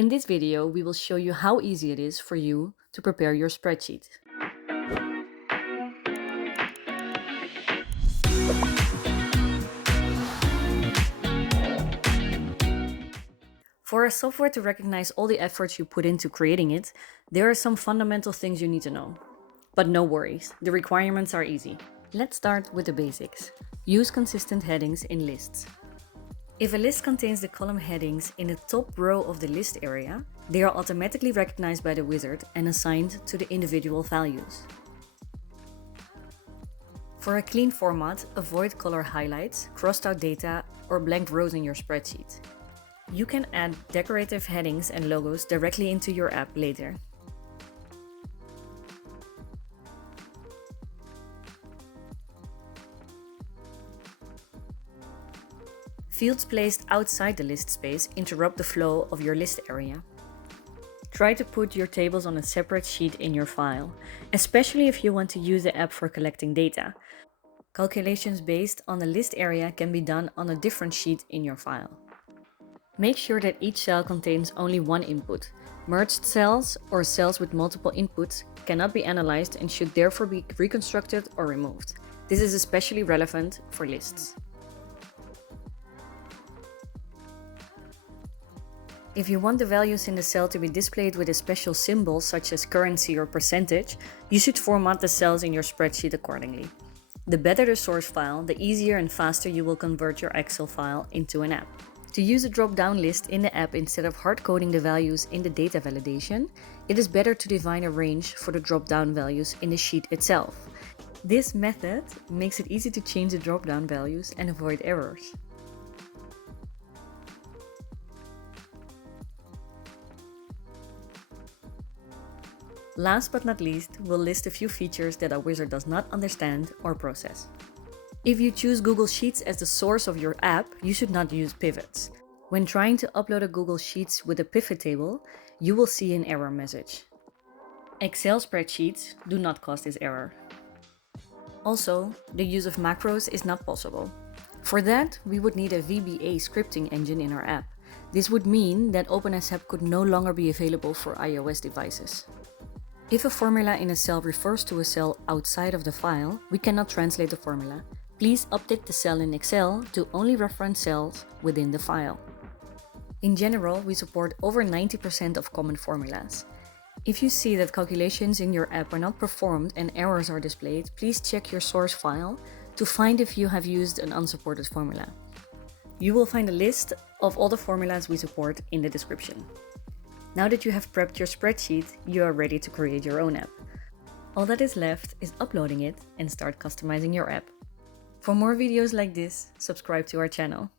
In this video, we will show you how easy it is for you to prepare your spreadsheet. For a software to recognize all the efforts you put into creating it, there are some fundamental things you need to know. But no worries, the requirements are easy. Let's start with the basics. Use consistent headings in lists. If a list contains the column headings in the top row of the list area, they are automatically recognized by the wizard and assigned to the individual values. For a clean format, avoid color highlights, crossed out data, or blank rows in your spreadsheet. You can add decorative headings and logos directly into your app later. Fields placed outside the list space interrupt the flow of your list area. Try to put your tables on a separate sheet in your file, especially if you want to use the app for collecting data. Calculations based on the list area can be done on a different sheet in your file. Make sure that each cell contains only one input. Merged cells or cells with multiple inputs cannot be analyzed and should therefore be reconstructed or removed. This is especially relevant for lists. If you want the values in the cell to be displayed with a special symbol such as currency or percentage, you should format the cells in your spreadsheet accordingly. The better the source file, the easier and faster you will convert your Excel file into an app. To use a drop-down list in the app instead of hard-coding the values in the data validation, it is better to define a range for the drop-down values in the sheet itself. This method makes it easy to change the drop-down values and avoid errors. Last but not least, we'll list a few features that a wizard does not understand or process. If you choose Google Sheets as the source of your app, you should not use pivots. When trying to upload a Google Sheets with a pivot table, you will see an error message. Excel spreadsheets do not cause this error. Also, the use of macros is not possible. For that, we would need a VBA scripting engine in our app. This would mean that OpenSAP could no longer be available for iOS devices. If a formula in a cell refers to a cell outside of the file, we cannot translate the formula. Please update the cell in Excel to only reference cells within the file. In general, we support over 90% of common formulas. If you see that calculations in your app are not performed and errors are displayed, please check your source file to find if you have used an unsupported formula. You will find a list of all the formulas we support in the description. Now that you have prepped your spreadsheet, you are ready to create your own app. All that is left is uploading it and start customizing your app. For more videos like this, subscribe to our channel.